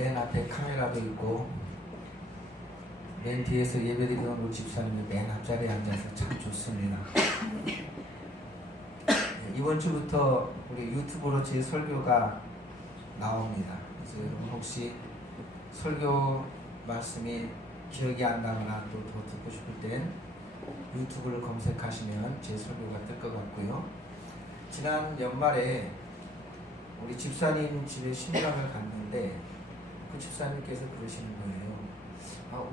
맨 앞에 카메라도 있고 맨 뒤에서 예배드리던 우리 집사님이 맨 앞자리에 앉아서 참 좋습니다. 이번 주부터 우리 유튜브로 제 설교가 나옵니다. 그래서 여러분 혹시 설교 말씀이 기억이 안 나거나 또 더 듣고 싶을 땐 유튜브를 검색하시면 제 설교가 뜰 것 같고요. 지난 연말에 우리 집사님 집에 신랑을 갔는데 그 집사님께서 그러시는 거예요.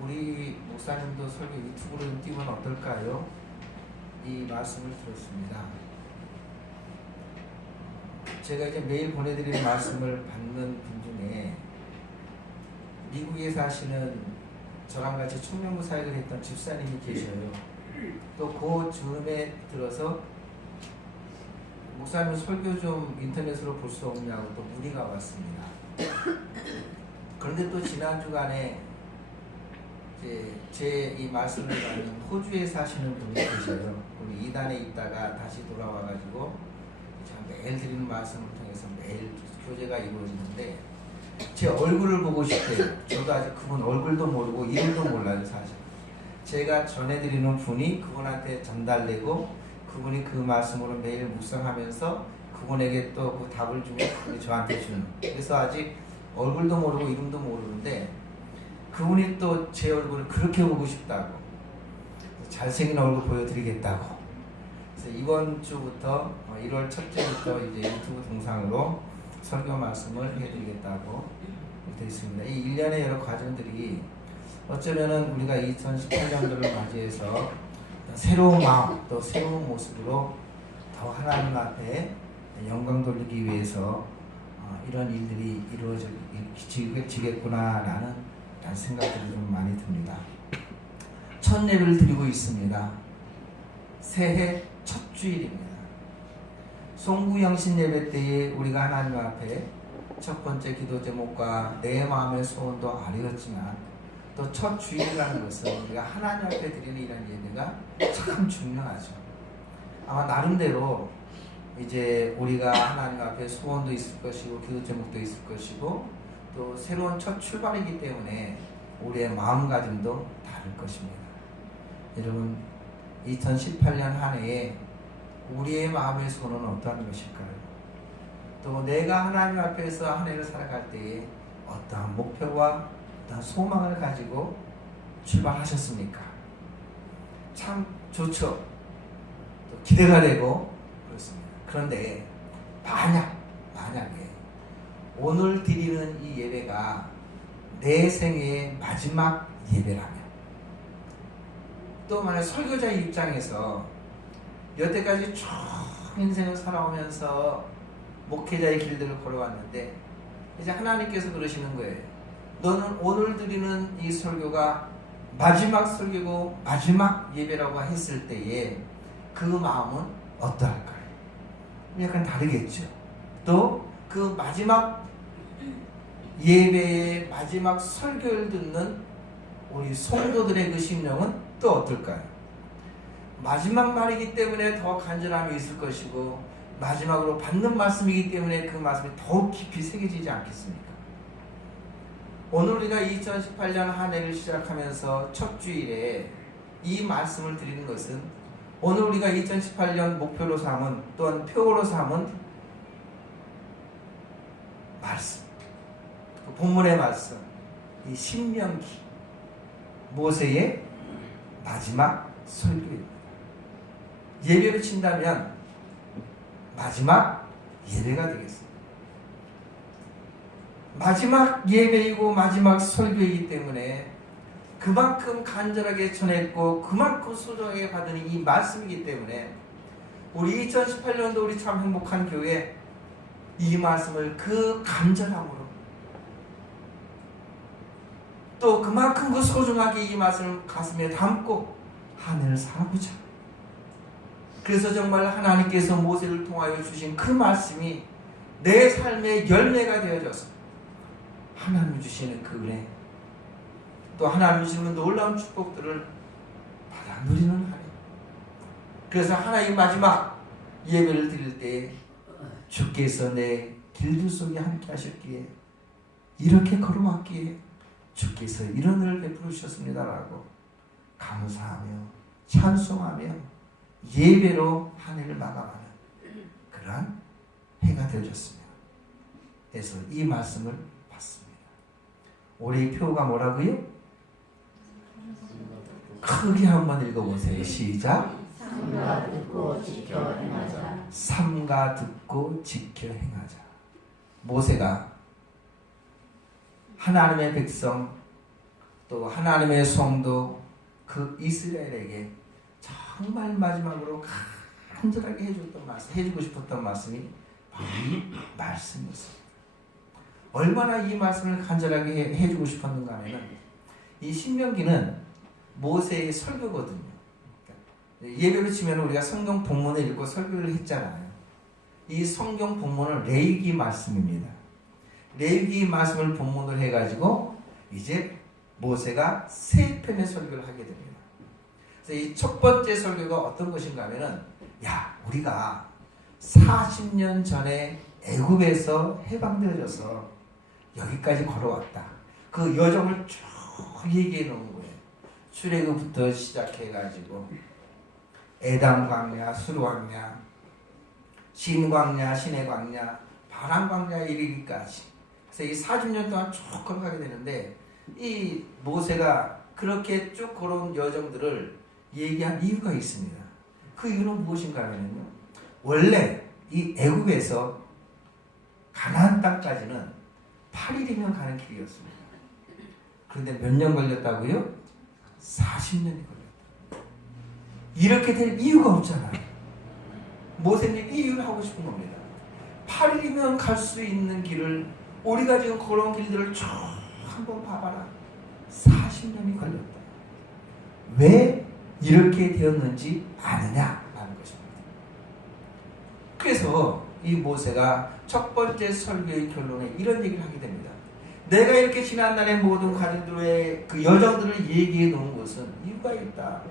우리 목사님도 설교 유튜브로 띄우면 어떨까요? 이 말씀을 들었습니다. 제가 이제 매일 보내드리는 말씀을 받는 분 중에 미국에 사시는 저랑 같이 청년부 사역을 했던 집사님이 계셔요. 또 그 즈음에 들어서 목사님 설교 좀 인터넷으로 볼 수 없냐고 또 문의가 왔습니다. 그런데 또 지난 주간에 제 이 말씀을 받는 호주에 사시는 분이 계셔요. 우리 이단에 있다가 다시 돌아와가지고 매일 드리는 말씀을 통해서 매일 교제가 이루어지는데 제 얼굴을 보고 싶대요. 저도 아직 그분 얼굴도 모르고 이름도 몰라요, 사실. 제가 전해드리는 분이 그분한테 전달되고 그분이 그 말씀으로 매일 묵상하면서 그분에게 또 그 답을 주고 그분이 저한테 주는. 그래서 아직 얼굴도 모르고 이름도 모르는데 그분이 또 제 얼굴을 그렇게 보고 싶다고, 잘생긴 얼굴 보여드리겠다고. 그래서 이번 주부터 1월 첫째부터 이제 유튜브 동상으로 설교 말씀을 해드리겠다고 되어 있습니다. 이 1년의 여러 과정들이 어쩌면은 우리가 2018년도를 맞이해서 새로운 마음 또 새로운 모습으로 더 하나님 앞에 영광 돌리기 위해서 이런 일들이 이루어지겠구나라는 생각들이 좀 많이 듭니다. 첫 예배를 드리고 있습니다. 새해 첫 주일입니다. 송구영신 예배 때에 우리가 하나님 앞에 첫 번째 기도 제목과 내 마음의 소원도 아뢰었지만 또 첫 주일이라는 것은 우리가 하나님 앞에 드리는 이런 예배가 참 중요하죠. 아마 나름대로 이제 우리가 하나님 앞에 소원도 있을 것이고 기도 제목도 있을 것이고 또 새로운 첫 출발이기 때문에 우리의 마음가짐도 다를 것입니다. 여러분 2018년 한 해에 우리의 마음의 소원은 어떠한 것일까요? 또 내가 하나님 앞에서 한 해를 살아갈 때에 어떠한 목표와 어떠한 소망을 가지고 출발하셨습니까? 참 좋죠. 또 기대가 되고 그렇습니다. 그런데 만약에 오늘 드리는 이 예배가 내 생애의 마지막 예배라면, 또 만약 설교자의 입장에서 여태까지 쭉 인생을 살아오면서 목회자의 길들을 걸어왔는데 이제 하나님께서 그러시는 거예요. 너는 오늘 드리는 이 설교가 마지막 설교고 마지막 예배라고 했을 때에 그 마음은 어떠할까요? 약간 다르겠죠. 또 그 마지막 예배의 마지막 설교를 듣는 우리 성도들의 그 심령은 또 어떨까요? 마지막 말이기 때문에 더 간절함이 있을 것이고 마지막으로 받는 말씀이기 때문에 그 말씀이 더욱 깊이 새겨지지 않겠습니까? 오늘 우리가 2018년 한 해를 시작하면서 첫 주일에 이 말씀을 드리는 것은 오늘 우리가 2018년 목표로 삼은 또한 표어로 삼은 말씀, 본문의 말씀, 이 신명기 모세의 마지막 설교입니다. 예배로 친다면 마지막 예배가 되겠습니다. 마지막 예배이고 마지막 설교이기 때문에 그만큼 간절하게 전했고 그만큼 소중하게 받은 이 말씀이기 때문에 우리 2018년도 우리 참 행복한 교회 이 말씀을 그 간절함으로 또 그만큼 그 소중하게 이 말씀을 가슴에 담고 한 해를 살아보자. 그래서 정말 하나님께서 모세를 통하여 주신 그 말씀이 내 삶의 열매가 되어져서 하나님 주시는 그 은혜, 또 하나님 주시는 놀라운 축복들을 받아 누리는 한 해. 그래서 하나님 마지막 예배를 드릴 때 주께서 내 길들 속에 함께 하셨기에 이렇게 걸어왔기에 주께서 이런 은혜를 베풀어 주셨습니다라고 감사하며 찬송하며 예배로 한 해를 마감하는 그러한 해가 되어졌습니다. 그래서 이 말씀을 받습니다. 올해의 표가 뭐라고요? 크게 한번 읽어보세요. 시작. 삼가 듣고 지켜 행하자. 삼가 듣고 지켜 행하자. 모세가 하나님의 백성 또 하나님의 성도 그 이스라엘에게 정말 마지막으로 간절하게 해주고 싶었던 말씀이 바로 이 말씀이었습니다. 얼마나 이 말씀을 간절하게 해주고 싶었는가 하면은 이 신명기는 모세의 설교거든요. 예배로 치면 우리가 성경 본문을 읽고 설교를 했잖아요. 이 성경 본문은 레위기 말씀입니다. 레위기 말씀을 본문으로 해가지고 이제 모세가 세 편의 설교를 하게 됩니다. 그래서 이 첫 번째 설교가 어떤 것인가 하면은 우리가 40년 전에 애굽에서 해방되어져서 여기까지 걸어왔다. 그 여정을 쭉 얘기해 놓은 거예요. 출애굽부터 시작해가지고 에담 광야, 수르 광야, 신 광야, 신의 광야, 바람 광야에 이르기까지. 그래서 이 40년 동안 쭉 걸어가게 되는데 이 모세가 그렇게 쭉 걸어온 여정들을 얘기한 이유가 있습니다. 그 이유는 무엇인가 하면요. 원래 이 애굽에서 가나안 땅까지는 8일이면 가는 길이었습니다. 그런데 몇 년 걸렸다고요? 40년이 걸렸다. 이렇게 될 이유가 없잖아요. 모세는 이 이유를 하고 싶은 겁니다. 8일이면 갈 수 있는 길을 우리가 지금 걸어온 길들을 쭉 한번 봐봐라. 40년이 걸렸다. 왜 이렇게 되었는지 아느냐라는 것입니다. 그래서 이 모세가 첫 번째 설교의 결론에 이런 얘기를 하게 됩니다. 내가 이렇게 지난날의 모든 가정들의 그 여정들을 얘기해 놓은 것은 이유가 있다.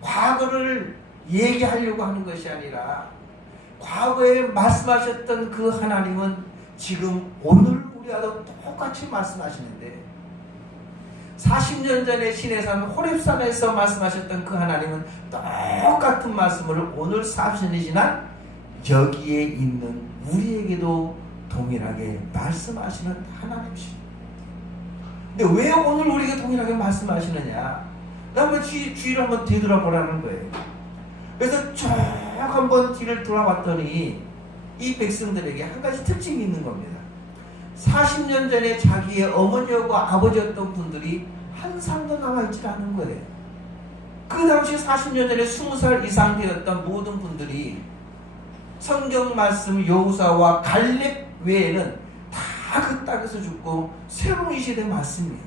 과거를 얘기하려고 하는 것이 아니라 과거에 말씀하셨던 그 하나님은 지금 오늘 우리와도 똑같이 말씀하시는데 40년 전에 시내산 호렙산에서 말씀하셨던 그 하나님은 똑같은 말씀을 오늘 40년이 지난 여기에 있는 우리에게도 동일하게 말씀하시는 하나님이십니다. 근데 왜 오늘 우리에게 동일하게 말씀하시느냐? 한번 주위를 한번 되돌아보라는 거예요. 그래서 쭉 한번 뒤를 돌아봤더니 이 백성들에게 한 가지 특징이 있는 겁니다. 40년 전에 자기의 어머니하고 아버지였던 분들이 한 상도 남아있지 않은 거예요. 그 당시 40년 전에 20살 이상 되었던 모든 분들이 성경 말씀 여호수아와 갈렙 외에는 다 그 땅에서 죽고 새로운 이 시대의 말씀이에요.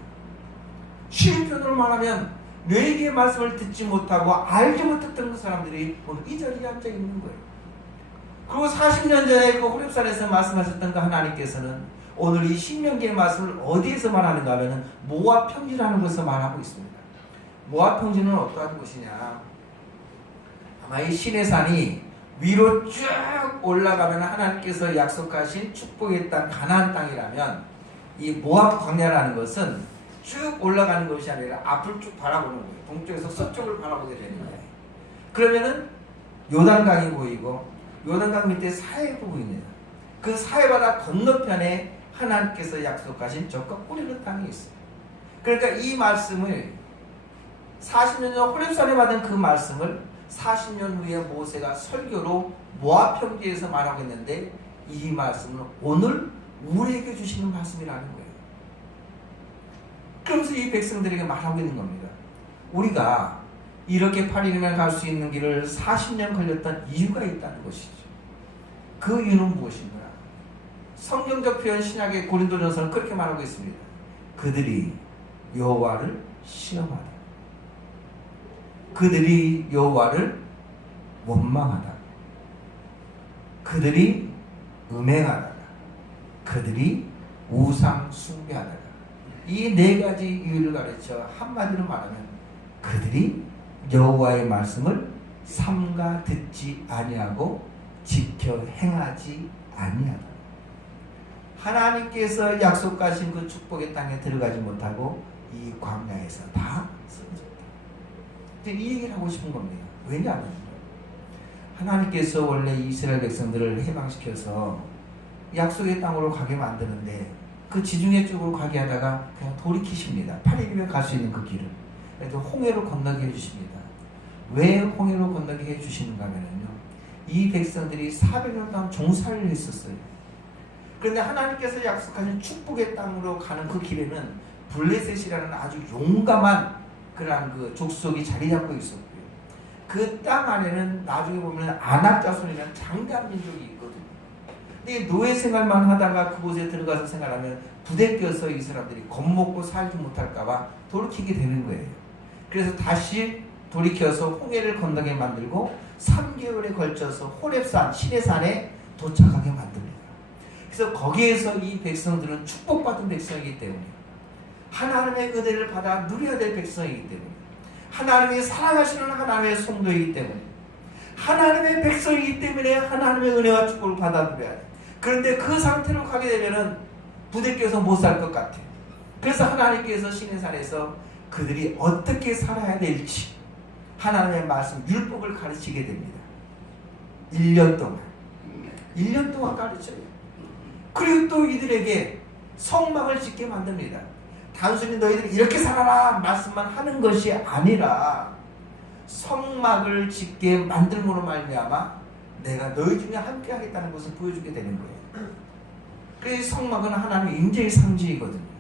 쉬운 표현으로 말하면 뇌에게 말씀을 듣지 못하고 알지 못했던 그 사람들이 오늘 이 자리에 앉아 있는 거예요. 그리고 40년 전에 그 호렙산에서 말씀하셨던 그 하나님께서는 오늘 이 신명기의 말씀을 어디에서 말하는가 하면 모압 평지라는 곳에서 말하고 있습니다. 모압 평지는 어떠한 곳이냐? 아마 이 시내산이 위로 쭉 올라가면 하나님께서 약속하신 축복의 땅 가나안 땅이라면 이 모압 광야라는 것은 쭉 올라가는 것이 아니라 앞을 쭉 바라보는 거예요. 동쪽에서 서쪽을 바라보게 되는 거예요. 그러면은 요단강이 보이고 요단강 밑에 사해 보입니다. 그 사해바다 건너편에 하나님께서 약속하신 적과 뿌리는 땅이 있어요. 그러니까 이 말씀을 40년 전 호렙산에 받은 그 말씀을 40년 후에 모세가 설교로 모압 평지에서 말하고 있는데 이 말씀은 오늘 우리에게 주시는 말씀이라는 거예요. 그러면서 이 백성들에게 말하고 있는 겁니다. 우리가 이렇게 8일이면 갈 수 있는 길을 40년 걸렸던 이유가 있다는 것이죠. 그 이유는 무엇인가? 성경적 표현 신약의 고린도전서는 그렇게 말하고 있습니다. 그들이 여호와를 시험하다. 그들이 여호와를 원망하다. 그들이 음행하다가. 그들이 우상 숭배하다가. 이 네 가지 이유를 가르쳐 한마디로 말하면 그들이 여호와의 말씀을 삼가 듣지 아니하고 지켜 행하지 아니하다. 하나님께서 약속하신 그 축복의 땅에 들어가지 못하고 이 광야에서 다 쓰러졌다. 이 얘기를 하고 싶은 겁니다. 왜냐하면 하나님께서 원래 이스라엘 백성들을 해방시켜서 약속의 땅으로 가게 만드는데 그 지중해 쪽으로 가게 하다가 그냥 돌이키십니다. 8일이면 갈 수 있는 그 길을. 그래서 홍해로 건너게 해주십니다. 왜 홍해로 건너게 해주시는가 하면요, 이 백성들이 400년 동안 종살이를 했었어요. 그런데 하나님께서 약속하신 축복의 땅으로 가는 그 길에는 블레셋이라는 아주 용감한 그러한 그 족속이 자리 잡고 있었고요. 그 땅 안에는 나중에 보면 아낙 자손이라는 장대한 민족이 있거든요. 근데 노예 생활만 하다가 그곳에 들어가서 생활하면 부대껴서 이 사람들이 겁먹고 살지 못할까봐 돌이키게 되는 거예요. 그래서 다시 돌이켜서 홍해를 건너게 만들고 3개월에 걸쳐서 호렙산, 시내산에 도착하게 만듭니다. 그래서 거기에서 이 백성들은 축복받은 백성이기 때문에, 하나님의 은혜를 받아 누려야 될 백성이기 때문에, 하나님이 사랑하시는 하나님의 성도이기 때문에, 하나님의 백성이기 때문에 하나님의 은혜와 축복을 받아 누려야 돼. 그런데 그 상태로 가게 되면은 부대껴서 못 살 것 같아요. 그래서 하나님께서 시내산에서 그들이 어떻게 살아야 될지 하나님의 말씀, 율법을 가르치게 됩니다. 1년 동안 가르쳐요. 그리고 또 이들에게 성막을 짓게 만듭니다. 단순히 너희들이 이렇게 살아라 말씀만 하는 것이 아니라 성막을 짓게 만들므로 말미암아 내가 너희 중에 함께 하겠다는 것을 보여주게 되는 거예요. 그래서 성막은 하나님의 임재의 상징이거든요.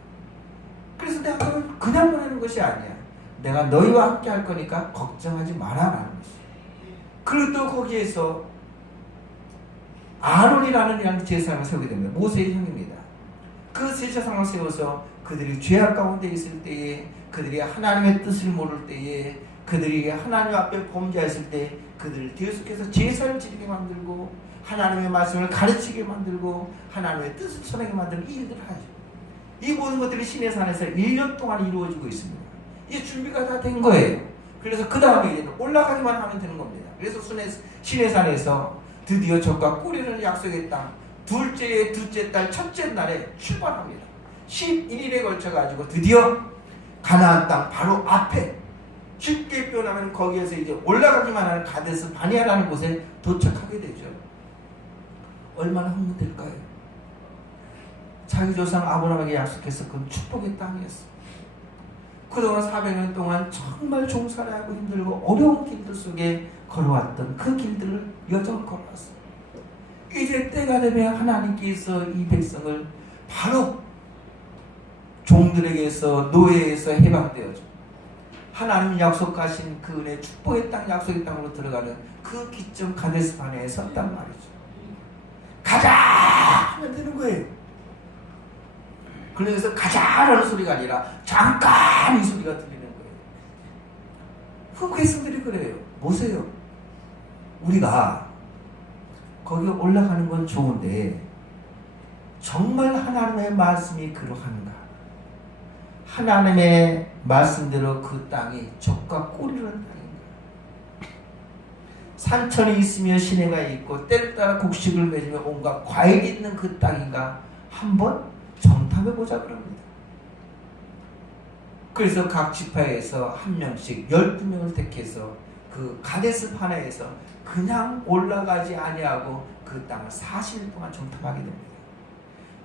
그래서 내가 그냥 보내는 것이 아니야. 내가 너희와 함께 할 거니까 걱정하지 마라라는 것이에요. 그리고 또 거기에서 아론이라는 제사장을 세우게 됩니다. 모세의 형입니다. 그 제사장을 세워서 그들이 죄악 가운데 있을 때에, 그들이 하나님의 뜻을 모를 때에, 그들이 하나님 앞에 범죄했을 때 그들을 계속해서 제사를 지르게 만들고 하나님의 말씀을 가르치게 만들고 하나님의 뜻을 전하게 만드는 이 일들을 하죠. 이 모든 것들이 시내산에서 1년 동안 이루어지고 있습니다. 이 준비가 다 된 거예요. 그래서 그 다음에 이제 올라가기만 하면 되는 겁니다. 그래서 시내산에서 드디어 적과 꾸리는 약속의 땅 둘째의 둘째 달 첫째 날에 출발합니다. 11일에 걸쳐가지고 드디어 가나안 땅 바로 앞에, 쉽게 표현하면 거기에서 이제 올라가기만 하는 가데스 바네아라는 곳에 도착하게 되죠. 얼마나 흥분될까요? 자기 조상 아브라함에게 약속했었던 축복의 땅이었어. 그동안 400년 동안 정말 종살이하고 힘들고 어려운 길들 속에 걸어왔던 그 길들을 여전히 걸어왔어. 이제 때가 되면 하나님께서 이 백성을 바로 종들에게서, 노예에서 해방되어줘 하나님 약속하신 그 은혜 축복의 땅, 약속의 땅으로 들어가는 그 기점 가데스 바네아에 섰단 말이죠. 가자! 하면 되는 거예요. 그래서 가자라는 소리가 아니라 잠깐 이 소리가 들리는 거예요. 그 백성들이 그래요. 보세요. 우리가 거기 올라가는 건 좋은데 정말 하나님의 말씀이 그러한가? 하나님의 말씀대로 그 땅이 적과 꿀이라는 땅인가? 산천이 있으며 시내가 있고 때를 따라 곡식을 맺으며 온갖 과일이 있는 그 땅인가? 한번 정탐해보자 그럽니다. 그래서 각 지파에서 한 명씩 12명을 택해서 그 가데스 바네아에서 그냥 올라가지 아니하고 그 땅을 40일 동안 정탐하게 됩니다.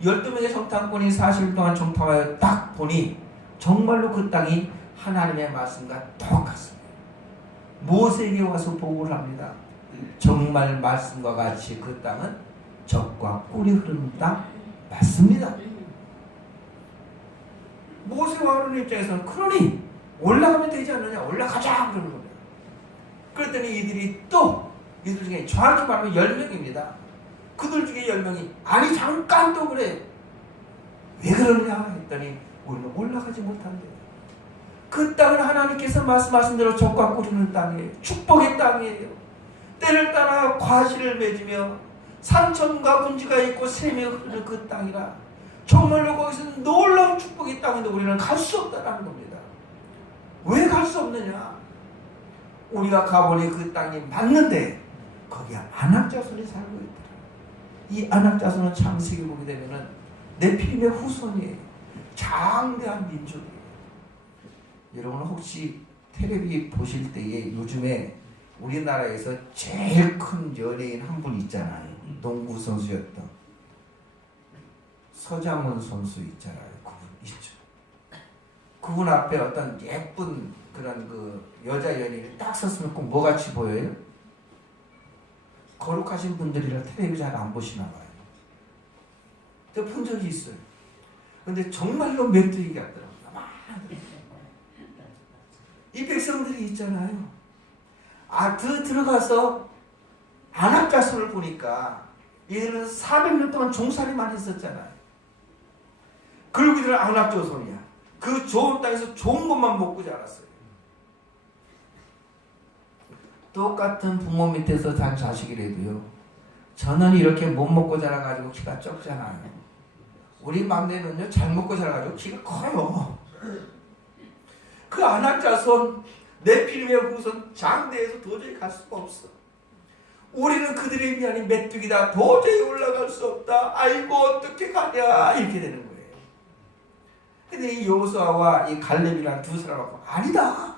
12명의 정탐꾼이 40일 동안 정탐하여 딱 보니 정말로 그 땅이 하나님의 말씀과 똑같습니다. 모세에게 와서 보고를 합니다. 정말 말씀과 같이 그 땅은 젖과 꿀이 흐르는 땅 맞습니다. 모세와 아론의 입장에서는 그러니 올라가면 되지 않느냐, 올라가자 그러는 겁니다. 그랬더니 이들 중에 정확히 말하면 10명입니다. 그들 중에 10명이 아니 잠깐 또 그래, 왜 그러느냐 했더니 우리는 올라가지 못한대요. 그 땅은 하나님께서 말씀하신 대로 젖과 꿀이는 땅이에요. 축복의 땅이에요. 때를 따라 과실을 맺으며 산천과 분지가 있고 샘이 흐르는 그 땅이라 정말로 거기서는 놀라운 축복의 땅인데 우리는 갈 수 없다는 겁니다. 왜 갈 수 없느냐? 우리가 가보니 그 땅이 맞는데 거기에 아낙 자손이 살고 있더라. 이 아낙 자손은 창세기 보게 되면은 네피림의 후손이에요. 장대한 민족이에요. 여러분 혹시 텔레비 보실 때에 요즘에 우리나라에서 제일 큰 연예인 한 분 있잖아요. 농구 선수였던 서장훈 선수 있잖아요. 그분 있죠. 그분 앞에 어떤 예쁜 그런 그 여자 연예인이 딱 섰으면 꼭 뭐같이 보여요? 거룩하신 분들이라 텔레비 잘 안 보시나 봐요. 제가 본 적이 있어요. 근데 정말로 메뚜기 같더라고요. 이 백성들이 있잖아요. 들어가서 안악자손을 보니까 얘는 400년 동안 종살이만 했었잖아요. 그리고 이들은 안악자손이야. 그 좋은 땅에서 좋은 것만 먹고 자랐어요. 똑같은 부모 밑에서 산 자식이라도요. 저는 이렇게 못 먹고 자라가지고 키가 적잖아요. 우리 막내는요 잘 먹고 자라가지고 키가 커요. 그 안악자손 네피림의 후손 장대에서 도저히 갈 수가 없어. 우리는 그들의 미안이 메뚜기다. 도저히 올라갈 수 없다. 아이고 어떻게 가냐 이렇게 되는 거예요. 근데 이 여호수아와 이 갈렙이란 두 사람하고 아니다.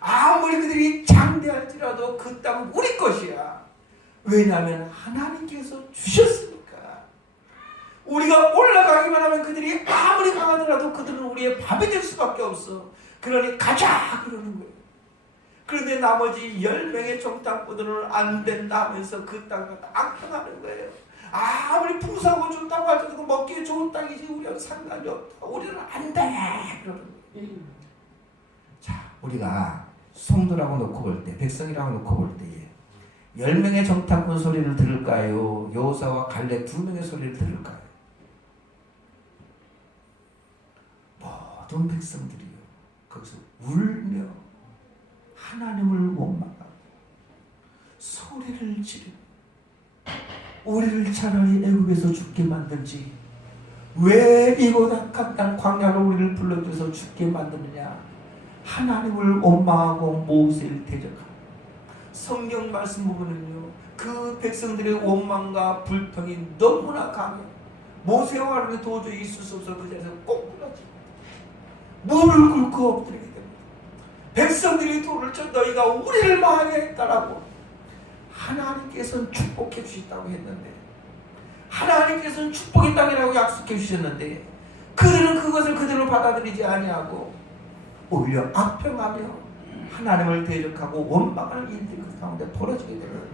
아무리 그들이 장대할지라도 그 땅은 우리 것이야. 왜냐하면 하나님께서 주셨으니까. 우리가 올라가기만 하면 그들이 아무리 강하더라도 그들은 우리의 밥이 될 수밖에 없어. 그러니 가자 그러는 거예요. 그런데 나머지 10명의 정탐꾼들은 안 된다 하면서 그 땅을 악평하는 거예요. 아무리 풍성하고 좋다고 하더라도 먹기에 좋은 땅이지 우리하고 상관이 없다. 우리는 안 돼 그러는 거예요. 자, 우리가 성도라고 놓고 볼 때, 백성이라고 놓고 볼 때에 10명의 정탐꾼 소리를 들을까요? 여호수아와 갈렙 2명의 소리를 들을까요? 모든 백성들이요 거기서 울며 하나님을 원망하고 소리를 지르며 우리를 차라리 애굽에서 죽게 만든지 왜 이곳 악한 광야로 우리를 불러들여서 죽게 만드느냐. 하나님을 원망하고 모세를 대적하고. 성경 말씀 보면은요 그 백성들의 원망과 불평이 너무나 강해. 모세와 아론이 도저히 있을 수 없어 그 자리에서 꼭 끊어지 무릎을 꿇고 엎드리게 됩니다. 백성들이 돌을 쳐 너희가 우리를 망하게 했다라고. 하나님께서는 축복해 주셨다고 했는데, 하나님께서는 축복의 땅이라고 약속해 주셨는데 그들은 그것을 그대로 받아들이지 아니하고 오히려 악평하며 하나님을 대적하고 원망하는 일들이 그 가운데 벌어지게 되는,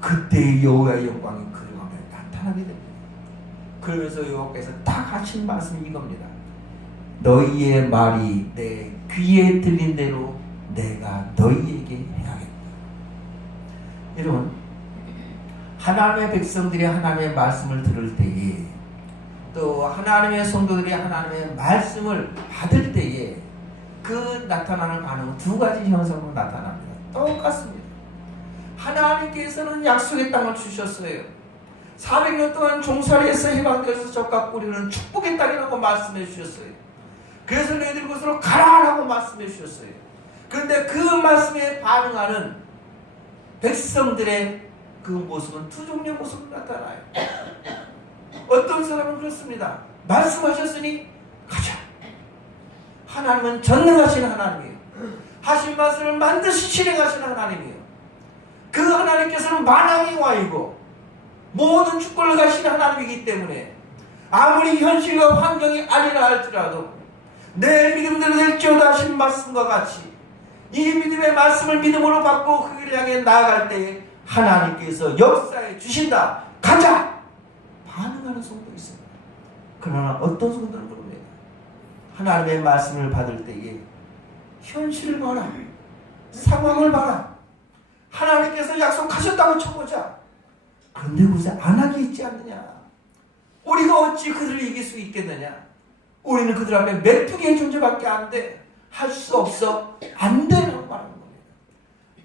그때 여호와의 영광이 그 가운데 나타나게 됩니다. 그러면서 여호와께서 딱 하신 말씀이 이겁니다. 너희의 말이 내 귀에 들린 대로 내가 너희에게 행하겠다. 여러분, 하나님의 백성들이 하나님의 말씀을 들을 때에, 또 하나님의 성도들이 하나님의 말씀을 받을 때에 그 나타나는 반응은 두 가지 현상으로 나타납니다. 똑같습니다. 하나님께서는 약속의 땅을 주셨어요. 400년 동안 종살이에서 해방되어서 적과 뿌리는 축복의 땅이라고 말씀해 주셨어요. 그래서 너희들 곳으로 가라라고 말씀해 주셨어요. 그런데 그 말씀에 반응하는 백성들의 그 모습은 두 종류의 모습으로 나타나요. 어떤 사람은 그렇습니다. 말씀하셨으니 가자. 하나님은 전능하신 하나님이에요. 하신 말씀을 반드시 실행하신 하나님이에요. 그 하나님께서는 만왕의 왕이고 모든 축복을 가신 하나님이기 때문에 아무리 현실과 환경이 아니라 할지라도 내 믿음대로 될지어다 하신 말씀과 같이 이 믿음의 말씀을 믿음으로 받고 그 길을 향해 나아갈 때에 하나님께서 역사해 주신다. 가자! 반응하는 성도 있습니다. 그러나 어떤 성도는 그럽니다. 하나님의 말씀을 받을 때에 현실을 봐라. 상황을 봐라. 하나님께서 약속하셨다고 쳐보자. 그런데 우리가 안 하게 있지 않느냐. 우리가 어찌 그들을 이길 수 있겠느냐. 우리는 그들 앞에 메뚜기의 존재밖에 안 돼. 할 수 없어. 안 돼라고 말하는 겁니다.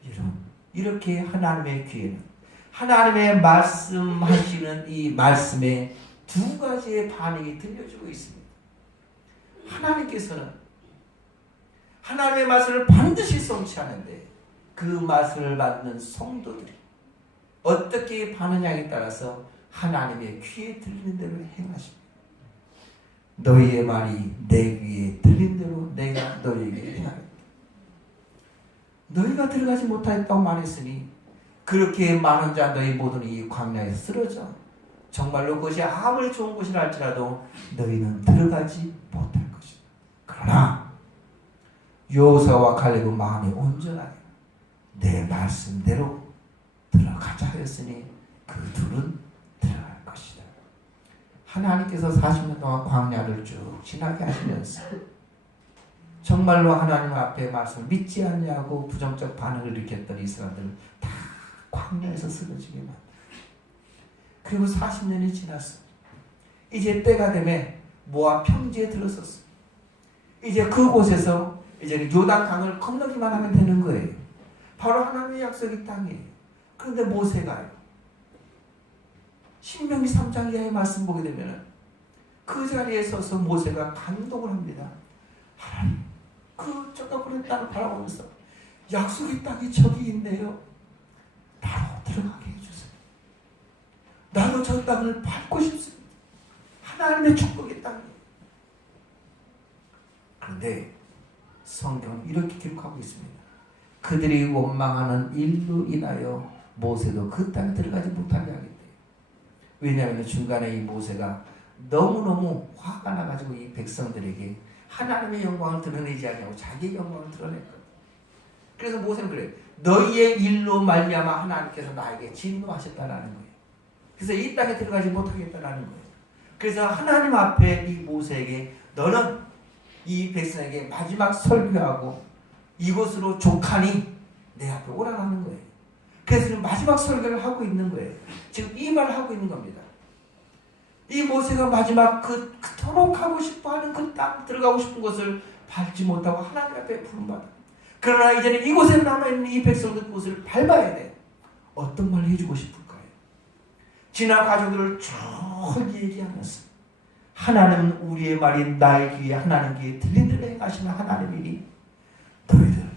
여러분, 이렇게 하나님의 귀에는 하나님의 말씀하시는 이 말씀에 두 가지의 반응이 들려주고 있습니다. 하나님께서는 하나님의 말씀을 반드시 성취하는데 그 말씀을 받는 성도들이 어떻게 반응하냐에 따라서 하나님의 귀에 들리는 대로 행하십니다. 너희의 말이 내 귀에 들린 대로 내가 너희에게 행하겠다. 너희가 들어가지 못하였다고 말했으니 그렇게 많은 자 너희 모두는 이 광야에서 쓰러져. 정말로 그것이 아무리 좋은 곳이라 할지라도 너희는 들어가지 못할 것이다. 그러나 여호수아와 갈렙은 마음이 온전하게 내 말씀대로 들어가자 하였으니 그 둘은 들어갈 것이다. 하나님께서 40년 동안 광야를 쭉 지나게 하시면서 정말로 하나님 앞에 말씀을 믿지 않냐고 부정적 반응을 일으켰던 이스라엘들을 다 광야에서 쓰러지게 만들어요. 그리고 40년이 지났어. 이제 때가 되면 모압 평지에 들어섰어. 이제 그곳에서 이제 요단 강을 건너기만 하면 되는 거예요. 바로 하나님의 약속의 땅이에요. 그런데 모세가요. 신명기 3장 이하의 말씀 보게 되면 그 자리에 서서 모세가 감동을 합니다. 하나님, 그 쫓아보는 땅을 바라보면서 약속의 땅이 저기 있네요. 바로 들어가게 해주세요. 나도 저 땅을 밟고 싶습니다. 하나님의 축복의 땅이에요. 그런데 성경은 이렇게 기록하고 있습니다. 그들이 원망하는 일로 인하여 모세도 그 땅에 들어가지 못하게 하겠대요. 왜냐하면 중간에 이 모세가 너무너무 화가 나가지고 이 백성들에게 하나님의 영광을 드러내지 않냐고 자기의 영광을 드러냈거든. 그래서 모세는 그래요. 너희의 일로 말미암아 하나님께서 나에게 진노하셨다라는 거예요. 그래서 이 땅에 들어가지 못하겠다라는 거예요. 그래서 하나님 앞에 이 모세에게 너는 이 백성에게 마지막 설교하고 이곳으로 족하니 내 앞에 오라라는 거예요. 그래서 마지막 설교를 하고 있는 거예요. 지금 이 말을 하고 있는 겁니다. 이 모세가 마지막 그토록 하고 싶어하는 그 땅 들어가고 싶은 곳을 밟지 못하고 하나님 앞에 부름받아. 그러나 이제는 이곳에 남아있는 이 백성들 곳을 밟아야 돼. 어떤 말을 해주고 싶을까요? 지난 과정들을 쭉 얘기하면서 하나님은 우리의 말이 나의 귀에 하나님 귀에 들린 대로 행하시는 하나님이니 너희들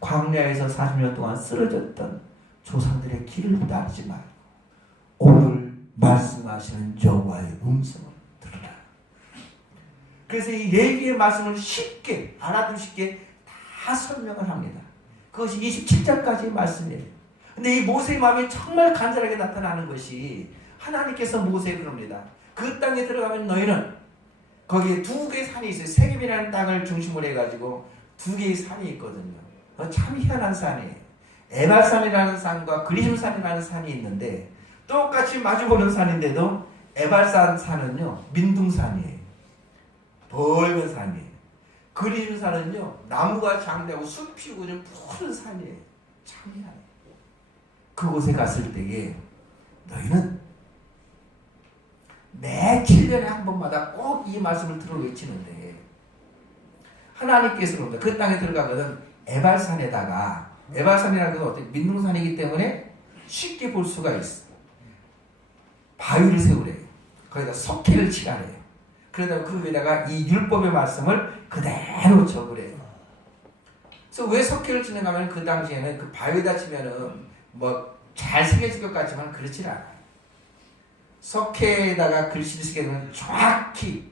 광야에서 40년 동안 쓰러졌던 조상들의 길을 따르지 말고 오늘 말씀하시는 여호와의 음성을 들으라. 그래서 이 레위기의 말씀을 쉽게 알아두시게 다 설명을 합니다. 그것이 27장까지의 말씀이에요. 근데 이 모세의 마음이 정말 간절하게 나타나는 것이 하나님께서 모세에 그럽니다. 그 땅에 들어가면 너희는 거기에 두 개의 산이 있어요. 세겜이라는 땅을 중심으로 해가지고 두 개의 산이 있거든요. 참 희한한 산이에요. 에발산이라는 산과 그리심산이라는 산이 있는데 똑같이 마주보는 산인데도 에발산 산은요 민둥산이에요. 넓은 산이에요. 그리심산은요 나무가 장대하고 숲이 오고 좀 푸른 산이에요. 참 희한해요. 그곳에 갔을 때에 너희는 매 7년에 한 번마다 꼭 이 말씀을 들어 외치는데 하나님께서 그 땅에 들어가거든 에발산에다가 에발산이라는 것은 어떤 민둥산이기 때문에 쉽게 볼 수가 있어. 바위를 세우래요. 거기다 석회를 칠하래요. 그러다 그 위에다가 이 율법의 말씀을 그대로 적으래요. 그래서 왜 석회를 치는가 하면 그 당시에는 그 바위에다 치면은 뭐 잘 새겨질 것 같지만 그렇지 않아요. 석회에다가 글씨를 쓰게 되면 정확히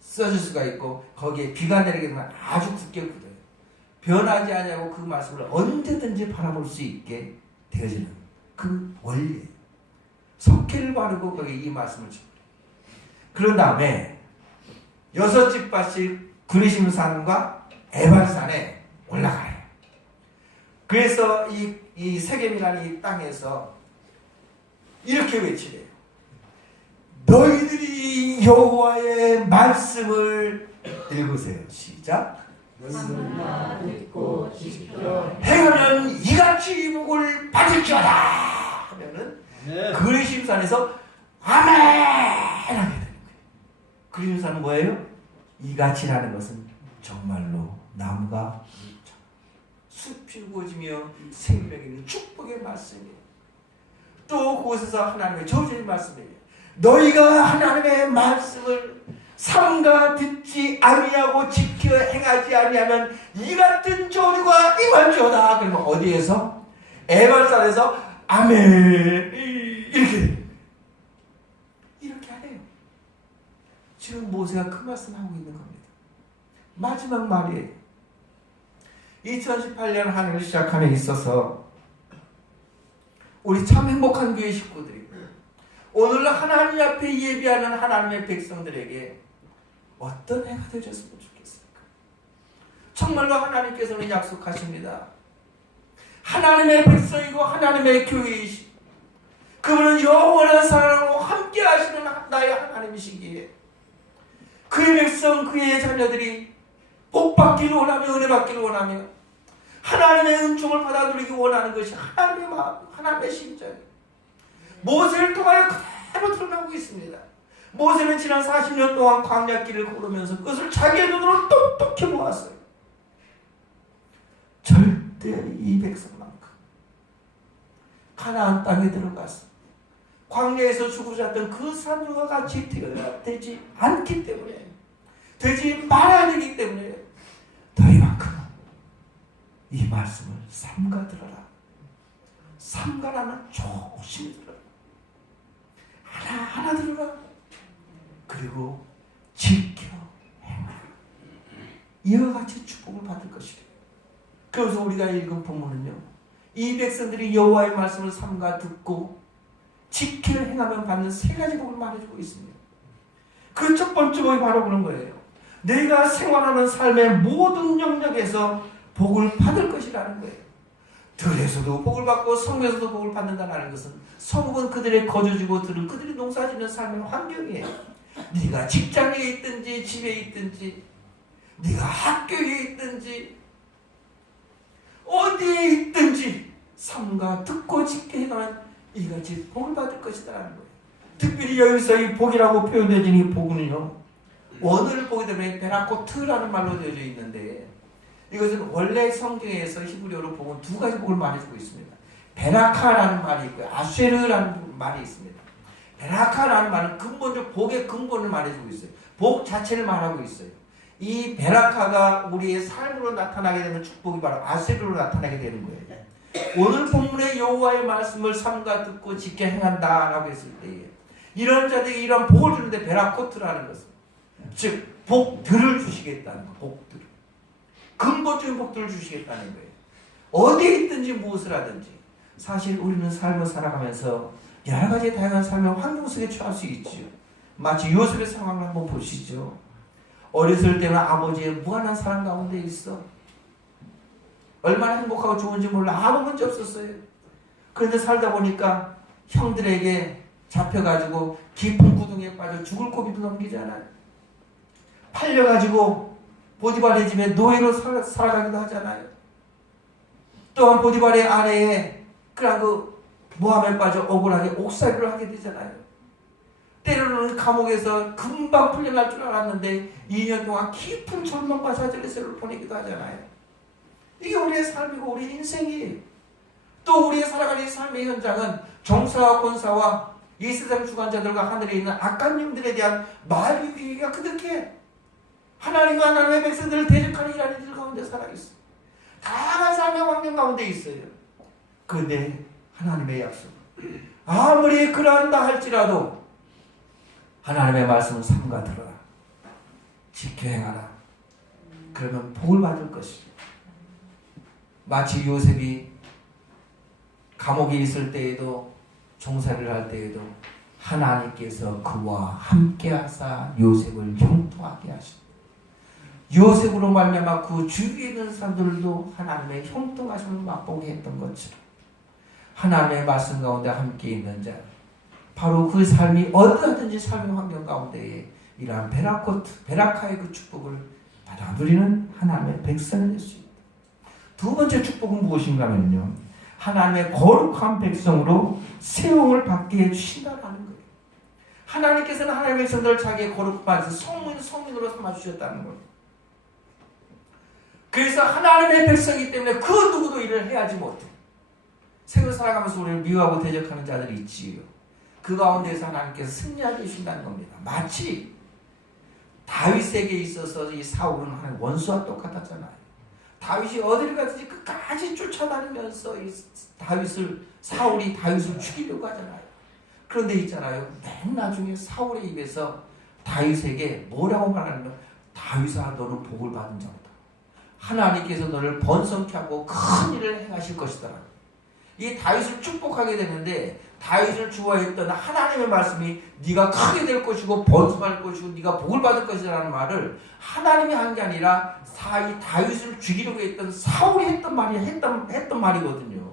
써줄 수가 있고 거기에 비가 내리게 되면 아주 굳게 굳어요. 변하지 않냐고 그 말씀을 언제든지 바라볼 수 있게 되어지는 그 원리예요. 석회를 바르고 거기에 이 말씀을 줍니다. 그런 다음에 6집밭이 그리심산과 에발산에 올라가요. 그래서 이 세겜이라는 이 땅에서 이렇게 외치래요. 너희들이 여호와의 말씀을 읽으세요. 시작. 듣고 지켜 행하면 이같이 복을 받을지어다 하면은 네. 그리심산에서 아멘 하게 되는 거예요. 그리심산은 뭐예요? 이같이라는 것은 정말로 나무가 숲이 우거지며 생명이 있는 축복의 말씀이에요. 또 그곳에서 하나님의 저주의 말씀이에요. 너희가 하나님의 말씀을 삼가 듣지 아니하고 지켜 행하지 아니하면 이 같은 저주가 임할지어다. 그러면 어디에서? 에발산에서 아멘 이렇게. 지금 모세가 그 말씀하고 있는 겁니다. 마지막 말이에요. 2018년 한 해를 시작함에 있어서 우리 참 행복한 교회 식구들이 오늘 하나님 앞에 예비하는 하나님의 백성들에게 어떤 해가 되셨으면 좋겠습니까? 정말로 하나님께서는 약속하십니다. 하나님의 백성이고 하나님의 교회이시고 그분은 영원한 사랑으로 함께 하시는 나의 하나님이시기에 그의 백성, 그의 자녀들이 복 받기를 원하며 은혜 받기를 원하며 하나님의 은총을 받아 누리기 원하는 것이 하나님의 마음, 하나님의 심정이에요. 모세를 통하여 그대로 드러나고 있습니다. 모세는 지난 40년 동안 광야길을 걸으면서 그것을 자기의 눈으로 똑똑히 보았어요. 절대 이 백성만큼 가나안 땅에 들어가서 광야에서 죽어졌던 그 산들과 같이 되지 않기 때문에, 되지 말아야 되기 때문에 너희만큼은 이 말씀을 삼가 들어라. 삼가라는 조심히 들어라. 하나하나 들어라. 그리고 지켜 행하라. 이와 같이 축복을 받을 것이래. 그래서 우리가 읽은 본문은요, 이 백성들이 여호와의 말씀을 삼가 듣고 지켜 행하면 받는 세 가지 복을 말해주고 있습니다. 그 첫 번째 복이 바로 그런 거예요. 내가 생활하는 삶의 모든 영역에서 복을 받을 것이라는 거예요. 들에서도 복을 받고 성에서도 복을 받는다는 것은 성읍은 그들의 거주지고 들은 그들이 농사짓는 삶의 환경이에요. 네가 직장에 있든지 집에 있든지 네가 학교에 있든지 어디에 있든지 삼가 듣고 지켜 행하면 이같이 복을 받을 것이다라는 거예요. 특별히 여기서 이 복이라고 표현되어진 이 복은요, 원어를 보게 되면 베라코트라는 말로 되어져 있는데 이것은 원래 성경에서 히브리어로 복은 두 가지 복을 말해주고 있습니다. 베라카라는 말이 있고요, 아쉐르라는 말이 있습니다. 베라카라는 말은 근본적 복의 근본을 말해주고 있어요. 복 자체를 말하고 있어요. 이 베라카가 우리의 삶으로 나타나게 되는 축복이 바로 아쉐르로 나타나게 되는 거예요. 오늘 본문의 여호와의 말씀을 삼가 듣고 지켜 행한다라고 했을 때 이런 자들이 이런 복을 주는데 베라코트라는 것은 즉 복들을 주시겠다는 거. 복들, 근본적인 복들을 주시겠다는 거예요. 어디에 있든지 무엇을 하든지. 사실 우리는 삶을 살아가면서 여러 가지 다양한 삶의 환경 속에 처할 수 있죠. 마치 요셉의 상황을 한번 보시죠. 어렸을 때는 아버지의 무한한 사랑 가운데 있어 얼마나 행복하고 좋은지 몰라 아무 문제 없었어요. 그런데 살다 보니까 형들에게 잡혀가지고 깊은 구덩이에 빠져 죽을 고비도 넘기잖아요. 팔려가지고 보디발의 집에 노예로 살아가기도 하잖아요. 또한 보디발의 아내에 그 모함에 빠져 억울하게 옥살이를 하게 되잖아요. 때로는 감옥에서 금방 풀려날 줄 알았는데 2년 동안 깊은 절망과 좌절에서를 보내기도 하잖아요. 이게 우리의 삶이고 우리의 인생이에요. 또 우리의 살아가는 삶의 현장은 정사와 권사와 이 세상 주관자들과 하늘에 있는 악한 영들에 대한 마귀의 위기가 그득해. 하나님과 하나님의 백성들을 대적하는 이라는 일 가운데 살아있어요. 다양한 삶의 환경 가운데 있어요. 그런데 하나님의 약속, 아무리 그러한다 할지라도 하나님의 말씀을 삼가 들어라. 지켜 행하라. 그러면 복을 받을 것이다. 마치 요셉이 감옥에 있을 때에도 종살이를 할 때에도 하나님께서 그와 함께 하사 요셉을 형통하게 하십니다. 요셉으로 말미암아 그 주위에 있는 사람들도 하나님의 형통하심을 맛보게 했던 것처럼 하나님의 말씀 가운데 함께 있는 자, 바로 그 삶이 어떠하든지 삶의 환경 가운데에 이러한 베라카의 그 축복을 받아 누리는 하나님의 백성이 될 수 있다. 두 번째 축복은 무엇인가 하면요, 하나님의 거룩한 백성으로 세움을 받게 해주신다는 거예요. 하나님께서는 하나님의 백성들을 자기의 거룩한 성민으로 삼아주셨다는 거예요. 그래서 하나님의 백성이기 때문에 그 누구도 일을 해야지 못해. 생을 살아가면서 우리를 미워하고 대적하는 자들이 있지요. 그 가운데서 하나님께서 승리하게 해주신다는 겁니다. 마치 다윗에게 있어서 이 사울은 하나님 원수와 똑같았잖아요. 다윗이 어디를 가든지 끝까지 쫓아다니면서 사울이 다윗을 죽이려고 하잖아요. 그런데 있잖아요, 맨 나중에 사울의 입에서 다윗에게 뭐라고 말하냐면 다윗아 너는 복을 받은 자다. 하나님께서 너를 번성케 하고 큰 일을 행하실 것이다. 이 다윗을 축복하게 되는데 다윗을 좋아했던 하나님의 말씀이 네가 크게 될 것이고 번성할 것이고 네가 복을 받을 것이라는 말을 하나님이 한 게 아니라 이 다윗을 죽이려고 했던 사울이 했던 말이거든요.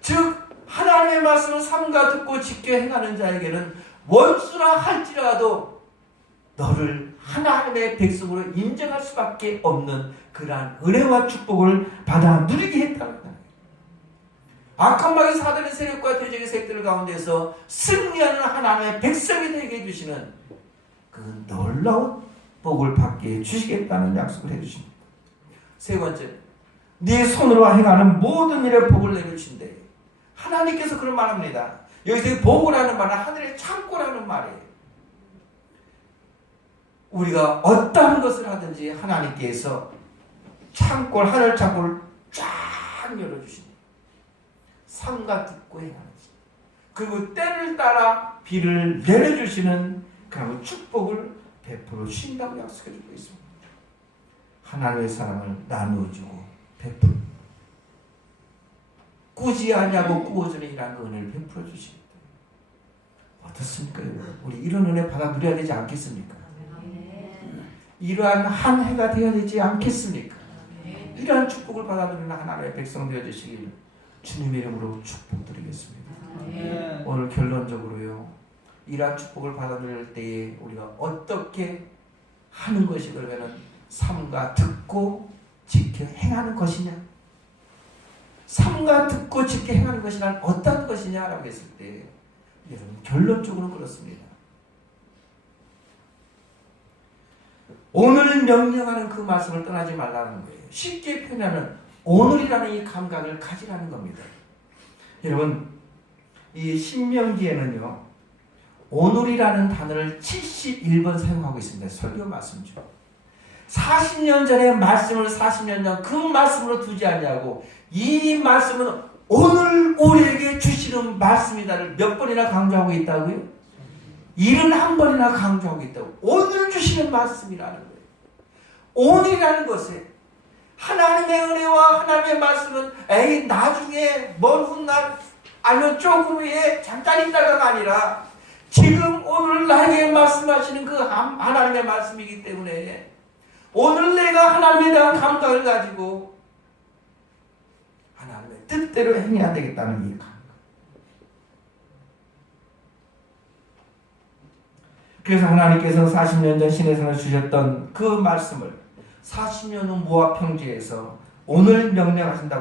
즉 하나님의 말씀을 삼가 듣고 지켜 행하는 자에게는 원수라 할지라도 너를 하나님의 백성으로 인정할 수밖에 없는 그러한 은혜와 축복을 받아 누리게 했다는 거예요. 악한 마귀 사단의 세력과 대적의 세력들 가운데서 승리하는 하나님의 백성이 되게 해주시는 그 놀라운 복을 받게 해주시겠다는 약속을 해주십니다. 세 번째, 네 손으로 행하는 모든 일에 복을 내려주신대. 하나님께서 그런 말합니다. 여기서 복을 하는 말은 하늘의 창고라는 말이에요. 우리가 어떠한 것을 하든지 하나님께서 하늘 창고를 쫙 열어주십니다. 삼가 듣고 행하는지. 그리고 때를 따라 비를 내려주시는 그런 축복을 베풀어 주신다고 약속해주고 있습니다. 하나님의 사랑을 나누어주고 베풀어 꾸지 아니하고 꾸어주니라는 은혜를 베풀어 주십니다. 어떻습니까? 우리 이런 은혜 받아 누려야 되지 않겠습니까? 이러한 한 해가 되어야 되지 않겠습니까? 이러한 축복을 받아 누리는 하나님의 백성 되어주시길 주님의 이름으로 축복드리겠습니다. 오늘 결론적으로요, 이러한 축복을 받아 누릴 때에 우리가 어떻게 하는 것이 그러면은 삼가 듣고 지켜 행하는 것이냐? 삼가 듣고 지켜 행하는 것이란 어떤 것이냐라고 했을 때 여러분 결론적으로는 그렇습니다. 오늘 명령하는 그 말씀을 떠나지 말라는 거예요. 쉽게 표현하는 오늘이라는 이 감각을 가지라는 겁니다. 여러분 이 신명기에는요 오늘이라는 단어를 71번 사용하고 있습니다. 설교 말씀 중 40년 전의 말씀을 40년 전 그 말씀으로 두지 않냐고 이 말씀은 오늘 우리에게 주시는 말씀이다를 몇 번이나 강조하고 있다고요? 71번이나 강조하고 있다고. 오늘 주시는 말씀이라는 거예요. 오늘이라는 것에 하나님의 은혜와 하나님의 말씀은 나중에 먼 훗날 아니면 조금 후에 잠깐 있다가가 아니라 지금 오늘 나에게 말씀하시는 그 하나님의 말씀이기 때문에 오늘 내가 하나님에 대한 감각을 가지고 하나님의 뜻대로 행해야 되겠다는 이 감각. 그래서 하나님께서 40년 전 시내산을 주셨던 그 말씀을 40년 후 모압 평지에서 오늘 명령하신다고